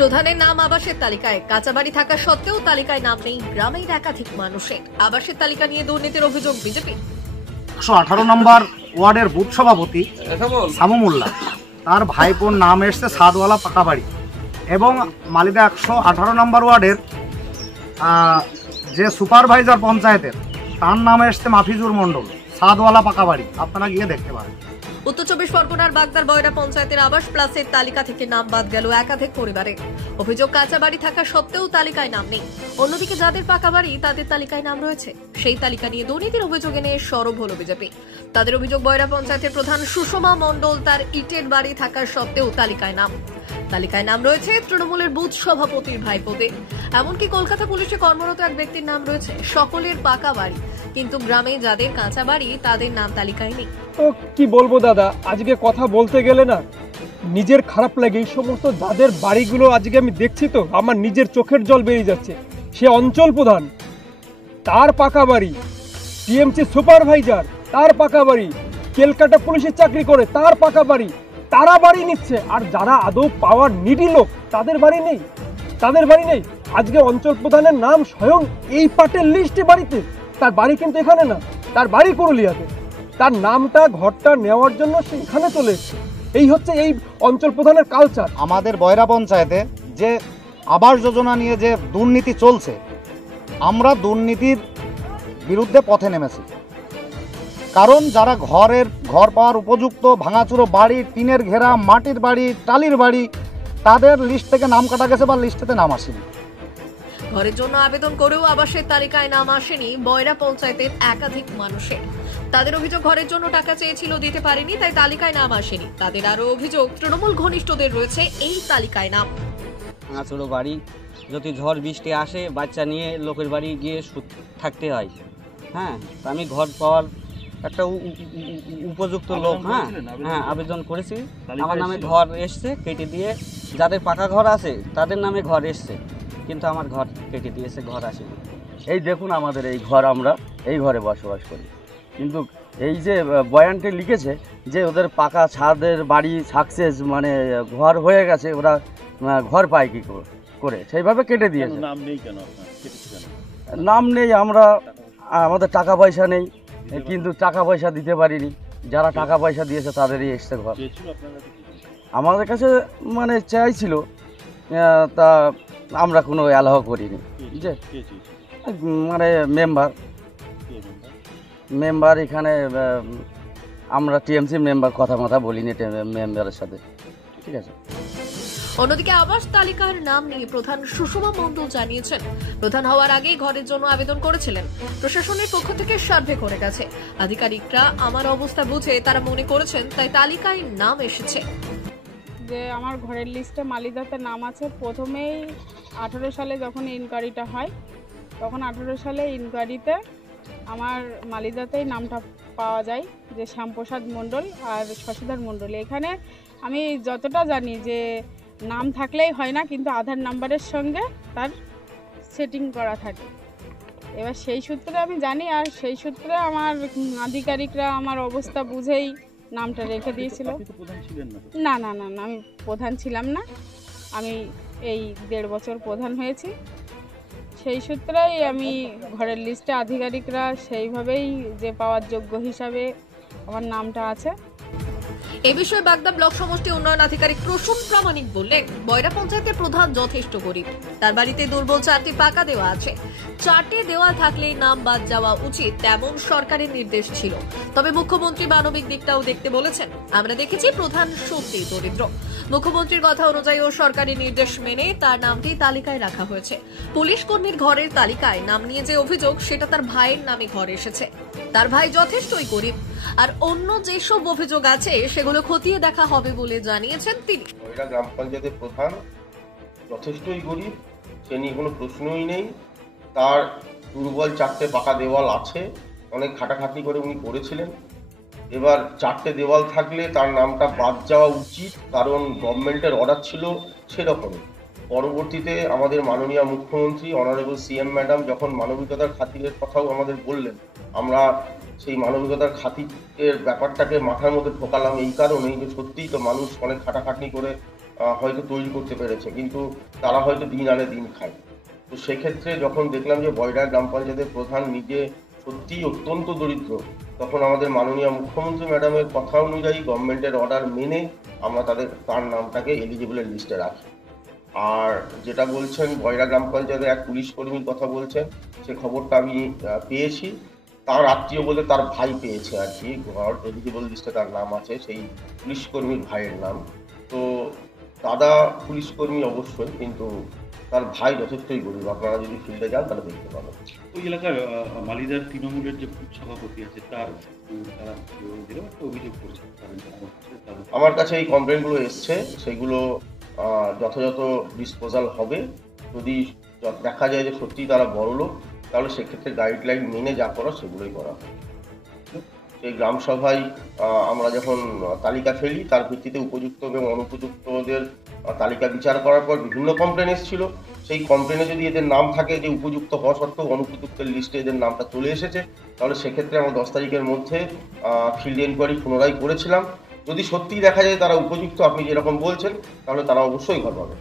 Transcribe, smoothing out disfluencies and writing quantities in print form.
প্রধানের নাম আবাসের তালিকায়, কাঁচা বাড়ি থাকা সত্ত্বেও তালিকায় নাম নেই গ্রামের একাধিক মানুষের। আবাসের তালিকা নিয়ে দুর্নীতির অভিযোগ বিজেপি। 118 নম্বর ওয়ার্ডের বুথ সভাপতি সামুমুল্লাহ, তার ভাইপোর নাম এসছে সাদওয়ালা পাকা বাড়ি, এবং মালিদা 118 নম্বর ওয়ার্ডের যে সুপারভাইজার পঞ্চায়েতের, তার নাম এসছে মাফিজুর মন্ডল, সাদওয়ালা পাকা বাড়ি। আপনারা গিয়ে দেখতে পারেন। উত্তর 24 পরগনার বাগদার বয়রা পঞ্চায়েতের আবাস প্লাসের তালিকা থেকে নাম বাদ গেল একাধিক পরিবারের। অভিযোগ, কাঁচা বাড়ি থাকা সত্ত্বেও তালিকায় নাম নেই। অন্যদিকে যাদের পাকা বাড়ি তাদের তালিকায় নাম রয়েছে। সেই তালিকা নিয়ে দুর্নীতির অভিযোগ এনে সরব হল বিজেপি। তাদের অভিযোগ, বয়রা পঞ্চায়েতের প্রধান সুষমা মণ্ডল তার ইটের বাড়ি থাকার সত্ত্বেও তালিকায় নাম রয়েছে তৃণমূলের বুথ সভাপতির ভাইপোতে। এমনকি কলকাতা পুলিশে কর্মরত এক ব্যক্তির নাম রয়েছে। সকলের পাকা বাড়ি, কিন্তু গ্রামে যাদের কাঁচা বাড়ি তাদের নাম তালিকায় নেই। তো কি বলবো দাদা, আজকে কথা বলতে গেলে না নিজের খারাপ লাগে। এই সমস্ত যাদের বাড়িগুলো আজকে আমি দেখছি, তো আমার নিজের চোখের জল বেরিয়ে যাচ্ছে। সে অঞ্চল প্রধান, তার পাকা বাড়ি, টিএমসি সুপারভাইজার, তার পাকা বাড়ি, ক্যালকাটা পুলিশের চাকরি করে, তার পাকা বাড়ি, তারা বাড়ি নিচ্ছে। আর যারা আদৌ পাওয়ার নিডি লোক, তাদের বাড়ি নেই। আজকে অঞ্চল প্রধানের নাম স্বয়ং এই পার্টের লিস্টে বাড়িতে, তার বাড়ি কিন্তু এখানে না, তার বাড়ি পুরুলিয়াতে। তার নামটা ঘরটা নেওয়ার জন্য সে এখানে চলে এসছে। এই হচ্ছে এই অঞ্চল প্রধানের কালচার। আমাদের বয়রা পঞ্চায়েতে যে আবাস যোজনা নিয়ে যে দুর্নীতি চলছে, আমরা দুর্নীতির বিরুদ্ধে পথে নেমেছি। কারণ যারা ঘর পাওয়ার উপযুক্ত, ভাঙাচুরো বাড়ি, টিনের ঘেরা, মাটির বাড়ি, টালির বাড়ি, তাদের লিস্ট থেকে নাম কাটা গেছে বা লিস্টেতে নাম আসেনি। ঘরের জন্য আবেদন করেও আবাসের তালিকায় নাম আসেনি বয়রা পঞ্চায়েতের একাধিক মানুষের। তাদের অভিযোগ, ঘরের জন্য টাকা চেয়েছিল, দিতে পারেনি, তাই তালিকায় নাম আসেনি। তাদের আরো অভিযোগ, তৃণমূল ঘনিষ্ঠদের রয়েছে এই তালিকায় নাম। ভাঙাচোড়ো বাড়ি, যদি ঝড় বৃষ্টি আসে, বাচ্চা নিয়ে লোকের বাড়ি গিয়ে থাকতে হয়। হ্যাঁ, আমি ঘর পাওয়ার একটা উপযুক্ত লোক। হ্যাঁ, আবেদন করেছি, আমার নামে ঘর এসছে, কেটে দিয়ে। যাদের পাকা ঘর আছে তাদের নামে ঘর এসছে, কিন্তু আমার ঘর কেটে দিয়েছে, ঘর আসেনি। এই দেখুন আমাদের এই ঘর, আমরা এই ঘরে বসবাস করি, কিন্তু এই যে বয়ানটি লিখেছে যে ওদের পাকা ছাদের বাড়ি সাকসেস, মানে ঘর হয়ে গেছে, ওরা ঘর পায় কি করে, সেইভাবে কেটে দিয়েছে। নাম নেই কেন? নাম নেই, আমাদের টাকা পয়সা নেই, কিন্তু টাকা পয়সা দিতে পারিনি। যারা টাকা পয়সা দিয়েছে তাদেরই এসছে ঘর। আমাদের কাছে মানে চাইছিল, তা আমরা কোনো অ্যালাউ করিনি। যে মানে মেম্বার এখানে আমরা টিএমসি মেম্বার কথা বলিনি মেম্বারের সাথে, ঠিক আছে। অন্যদিকে আবাস তালিকার নাম নিয়ে প্রধান সুষমা মণ্ডল জানিয়েছেন, প্রধান হওয়ার আগেই ঘরের জন্য আবেদন করেছিলেন। প্রশাসনের পক্ষ থেকে সার্ভে করে গেছে। আধিকারিকরা আমার অবস্থা বুঝে তারা মনে করেছেন, তাই তালিকায় নাম এসেছে। যে আমার ঘরের লিস্টে মালিদাতে নাম আছে। প্রথমেই 18 সালে যখন ইনকোয়ারিটা হয়, তখন 18 সালে ইনকোয়ারিতে আমার মালিদাতেই নামটা পাওয়া যায়, যে শ্যামপ্রসাদ মণ্ডল আর শশীধর মণ্ডল। এখানে আমি যতটা জানি যে নাম থাকলেই হয় না, কিন্তু আধার নাম্বারের সঙ্গে তার সেটিং করা থাকে। এবার সেই সূত্রে আমি জানি, আর সেই সূত্রে আমার আধিকারিকরা আমার অবস্থা বুঝেই নামটা রেখে দিয়েছিল। না, আমি প্রধান ছিলাম না, আমি এই 1.5 বছর প্রধান হয়েছি। সেই সূত্রেই আমি ঘরের লিস্টে আধিকারিকরা সেইভাবেই যে পাওয়ার যোগ্য হিসাবে আমার নামটা আছে। এ বিষয়ে বাগদা ব্লক সমষ্টি উন্নয়ন আধিকারিক প্রসূন প্রামাণিক বললেন, বয়রা পঞ্চায়েতের প্রধান যথেষ্ট গরিব। তার বাড়িতে দুর্বল 4টি পাকা দেওয়া আছে। 4টে দেওয়া থাকলেই নাম বাদ যাওয়া উচিত, তেমন সরকারের নির্দেশ ছিল। তবে মুখ্যমন্ত্রী মানবিক দিকটাও দেখতে বলেছেন। আমরা দেখেছি প্রধান সত্যি দরিদ্র। মুখ্যমন্ত্রীর কথা অনুযায়ী ও সরকারি নির্দেশ মেনে তার নামটি তালিকায় রাখা হয়েছে। পুলিশ কর্মীর ঘরের তালিকায় নাম নিয়ে যে অভিযোগ, সেটা তার ভাইয়ের নামে ঘর এসেছে। তার ভাই যথেষ্টই গরিব। আর অন্য যেসব অভিযোগ আছে সেগুলো খতিয়ে দেখা হবে বলে জানিয়েছেন তিনি। গ্রাম পঞ্চায়েতের প্রধান যথেষ্টই গরিব, সে নিয়ে কোনো প্রশ্নই নেই। তার দুর্বল 4টে পাকা দেওয়াল আছে, অনেক খাটাখাটনি করে উনি করেছিলেন। এবার 4টে দেওয়াল থাকলে তার নামটা বাদ যাওয়া উচিত, কারণ গভর্নমেন্টের অর্ডার ছিল সেরকম। পরবর্তীতে আমাদের মাননীয় মুখ্যমন্ত্রী অনারেবল সিএম ম্যাডাম যখন মানবিকতার খাতিরের কথাও আমাদের বললেন, আমরা সেই মানবিকতার খাতিরের ব্যাপারটাকে মাথার মধ্যে ঢোকালাম এই কারণেই যে সত্যিই তো মানুষ অনেক খাটাখাটনি করে হয়তো তৈরি করতে পেরেছে, কিন্তু তারা হয়তো দিন আনে দিন খায়। তো সেক্ষেত্রে যখন দেখলাম যে বয়রা গ্রাম পঞ্চায়েতের প্রধান নিজে সত্যিই অত্যন্ত দরিদ্র, তখন আমাদের মাননীয় মুখ্যমন্ত্রী ম্যাডামের কথা অনুযায়ী গভর্নমেন্টের অর্ডার মেনে আমরা তার নামটাকে এলিজিবলের লিস্টে রাখি। আর যেটা বলছেন বয়রা গ্রাম পঞ্চায়েতের এক পুলিশ কর্মীর কথা বলছেন, সে খবরটা আমি পেয়েছি। তার আত্মীয় বলে তার ভাই পেয়েছে আর কি, ঘর এলিজিবল লিস্টে তার নাম আছে, সেই পুলিশ কর্মীর ভাইয়ের নাম। তো দাদা পুলিশ কর্মী অবশ্যই, কিন্তু তার ভাই যথেষ্টই গরিব। আপনারা যদি ফিল্ডে যান তাহলে দেখতে পাবেন। ওই এলাকার মালিদার তৃণমূলের যে বুথ সভাপতি আছে তারা একটা অভিযোগ করছে আমার কাছে এই কমপ্লেনগুলো এসছে, সেগুলো যথাযথ ডিসপোজাল হবে। যদি দেখা যায় যে সত্যি তারা বড়লোক, তাহলে সেক্ষেত্রে গাইডলাইন মেনে যা করা সেগুলোই করা হবে। সেই গ্রাম সভায় আমরা যখন তালিকা ফেলি, তার ভিত্তিতে উপযুক্ত এবং অনুপযুক্তদের তালিকা বিচার করার পর বিভিন্ন কমপ্লেন এসেছিল। সেই কমপ্লেনে যদি এদের নাম থাকে যে উপযুক্ত হওয়া সত্ত্বেও অনুপযুক্তের লিস্টে এদের নামটা চলে এসেছে, তাহলে সেক্ষেত্রে আমরা 10 তারিখের মধ্যে ফিল্ড এনকোয়ারি পুনরায় করেছিলাম। যদি সত্যিই দেখা যায় তারা উপযুক্ত, আপনি যেরকম বলছেন, তাহলে তারা অবশ্যই ঘর পাবে।